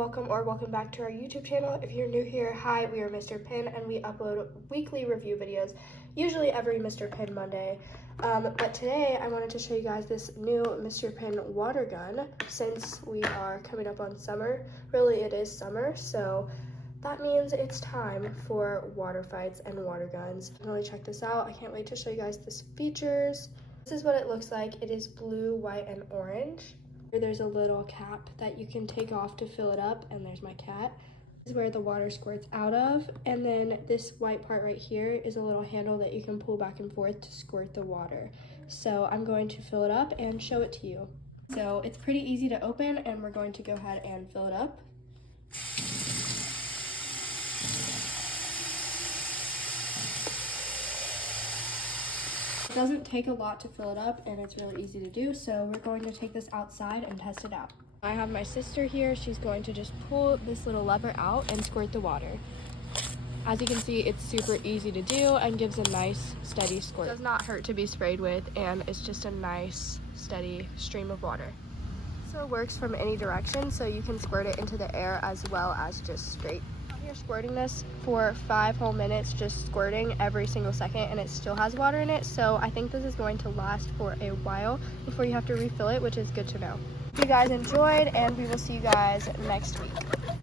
welcome back to our YouTube channel. If you're new here, hi, we are Mr. Pin and we upload weekly review videos, usually every Mr. Pin Monday. But today I wanted to show you guys this new Mr. Pin water gun since we are coming up on summer. Really, it is summer, so that means it's time for water fights and water guns. Really check this out. I can't wait to show you guys this features. This is what it looks like. It is blue, white, and orange. There's a little cap that you can take off to fill it up, and there's my cat. This is where the water squirts out of, and then this white part right here is a little handle that you can pull back and forth to squirt the water. So I'm going to fill it up and show it to you. So it's pretty easy to open, and we're going to go ahead and fill it up. It doesn't take a lot to fill it up, and it's really easy to do, so we're going to take this outside and test it out. I have my sister here. She's going to just pull this little lever out and squirt the water. As you can see, it's super easy to do and gives a nice steady squirt. It does not hurt to be sprayed with, and it's just a nice steady stream of water. So it works from any direction, so you can squirt it into the air as well as just straight. You're squirting this for 5 whole minutes, just squirting every single second, and it still has water in it, so I think this is going to last for a while before you have to refill it, which is good to know. Hope you guys enjoyed, and we will see you guys next week.